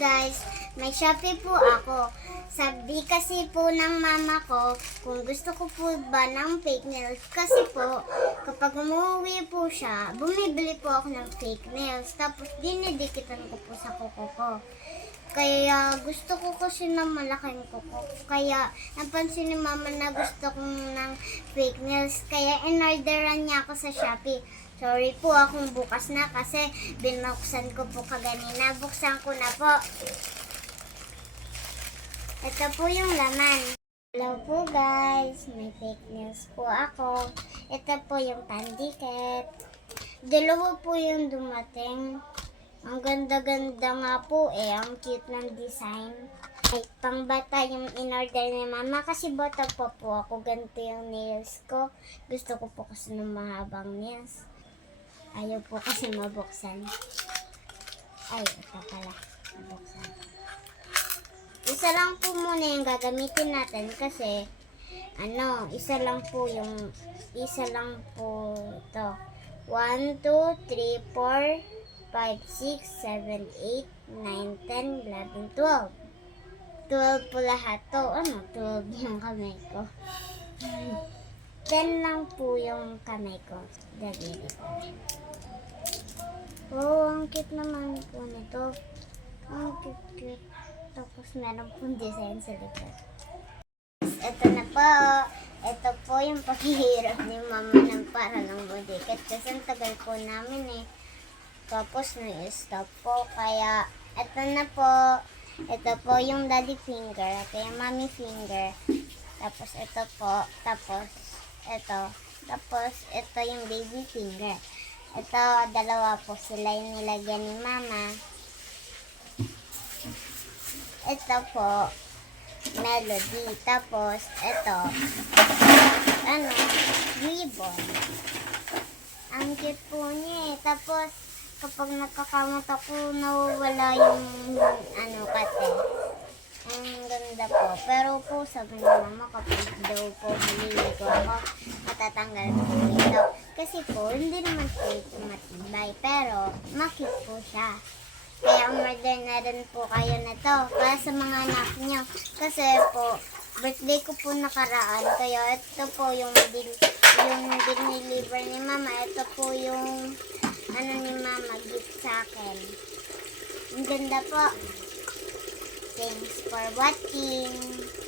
guys, may Shopee po ako. Sabi kasi po ng mama ko, kung gusto ko po ba ng fake nails. Kasi po, kapag umuwi po siya, bumibili po ako ng fake nails. Tapos dinidikitan ko po sa kuko ko. Kaya gusto ko kasi ng malaking kuko. Kaya napansin ni mama na gusto ko ng fake nails. Kaya in-orderan niya ako sa Shopee. Sorry po akong bukas na kasi binuksan ko po kaganina. Buksan ko na po. Ito po yung laman. Hello po guys, may fake nails po ako. Ito po yung pandikit. Dalawa po yung dumating. Ang ganda-ganda nga po ang cute ng design. Ay, pangbata yung in-order ni mama kasi bata pa po ako. Ganito yung nails ko. Gusto ko po kasi ng mahabang nails. Ayaw po kasi mabuksan. Ay, ito pala. Mabuksan. Isa lang po muna yung gagamitin natin kasi isa lang po ito. 1, 2, 3, 4, 5, 6, 7, 8, 9, 10, 11, 12. 12 po lahat to. 12 yung kamay ko. 10 lang po yung kamay ko. Daliri ko. Oh, ang cute naman po nito. Ang cute. Tapos meron pong design sa likod. Ito na po. Ito po yung paghihirap ni mama ng para ng budikat. Kasi ang tagal po namin Tapos na-stop po. Kaya ito na po. Ito po yung daddy finger. Ito yung mommy finger. Tapos ito po. Tapos ito. Tapos ito yung baby finger. Ito, dalawa po sila yung nilagyan ni mama. Ito po, melody. Tapos, ito, ribbon. Ang cute po niya Tapos, kapag nagkakamot ako, nawawala yung, kate. Ang ganda po. Pero po, sabi ni mama, kapag daw po maliligo ako, matatanggal po ito. Kasi po, hindi naman po ito matibay. Pero, makit po siya. Kaya umorder na rin po kayo nito para sa mga anak nyo. Kasi po, birthday ko po nakaraan. Kaya ito po yung diniliver ni mama. Ito po yung ni mama gift sa akin. Ang ganda po. Thanks for watching.